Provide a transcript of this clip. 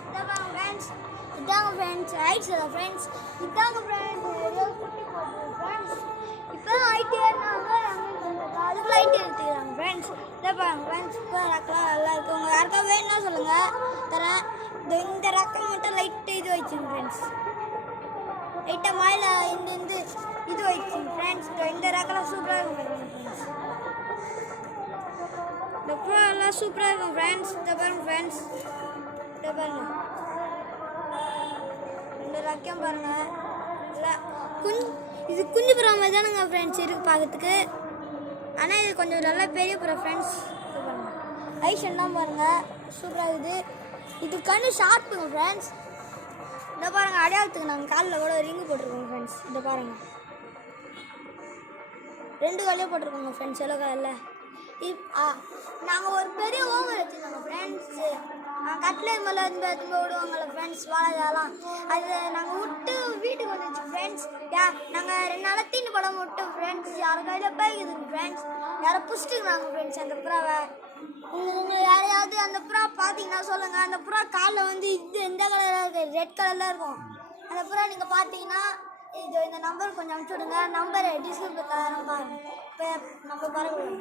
friends இதாங்க friends இதாங்க friends right side friends இதாங்க ஃப்ரெண்ட்ஸ் ஏதோ குட்டி போட்டு ஃப்ரெண்ட்ஸ் இப்போ ஹைட் ஏறினாங்க அதுக்கு லைட் எடுத்துக்கிறாங்க ஃப்ரெண்ட்ஸ் இதை பாருங்க ஃப்ரெண்ட்ஸ் இப்போ ரக்கம் நல்லா இருக்கு உங்கள் யாருக்கா வேணும்னா சொல்லுங்கள் தரேன் இந்த ரக்கம் மட்டும் லைட்டு இது வச்சுங்க ஃப்ரெண்ட்ஸ் லைட்டாக மாயில இந்த இது வச்சுங்க ஃப்ரெண்ட்ஸ் இந்த ரக்கெல்லாம் சூப்பராக இருக்கும் ஃப்ரெண்ட்ஸ் இந்த பூ எல்லாம் சூப்பராக இருக்கும் ஃப்ரெண்ட்ஸ் இதை பாருங்க ஃப்ரெண்ட்ஸ் இதை பாருங்க இந்த ரக்கம் பாருங்க இல்லை இது குஞ்சு புறா மாதிரி தானுங்க ஃப்ரெண்ட்ஸ் இருக்குது பார்க்கறதுக்கு ஆனால் இது கொஞ்சம் நல்லா பெரிய புறா ஃப்ரெண்ட்ஸ் இது பாருங்க ஐஷன் தான் பாருங்கள் சூப்பராக இருக்குது இது கண்ணு ஷார்ப்புங்க ஃப்ரெண்ட்ஸ் இதை பாருங்கள் அடையாளத்துக்கு நாங்கள் காலில் கூட ரிங்கு போட்டிருக்கோங்க ஃப்ரெண்ட்ஸ் இதை பாருங்கள் 2 காலையும் போட்டிருக்கோங்க ஃப்ரெண்ட்ஸ் எவ்வளோ காலில் நாங்கள் ஒரு பெரிய ஓவர் வச்சுருந்தோங்க ஃப்ரெண்ட்ஸு கட்லர் மேலே இருந்து விடுவாங்கள்ல ஃப்ரெண்ட்ஸ் வாழைலாம் அது நாங்கள் விட்டு வீட்டுக்கு வந்துச்சு ஃப்ரெண்ட்ஸ் நாங்கள் 2 நாளாக தீனி படம் விட்டோம் ஃப்ரெண்ட்ஸ் யார் கையில் போய்க்குதுங்க ஃப்ரெண்ட்ஸ் யாரை புஷ்ட்டுக்குறாங்க ஃப்ரெண்ட்ஸ் அந்த புறாவை உங்களை யாரையாவது அந்த புறா பார்த்தீங்கன்னா சொல்லுங்கள் அந்த புறா காலில் வந்து இது எந்த கலராக இருக்குது ரெட் கலரில் இருக்கும் அந்த புறா நீங்கள் பார்த்தீங்கன்னா இந்த நம்பர் கொஞ்சம் அனுப்பிச்சி விடுங்க நம்பர் டிஸ்கிரிப்ஷன் தரேன் பாருங்க இப்போ நம்ம பரவாயில்ல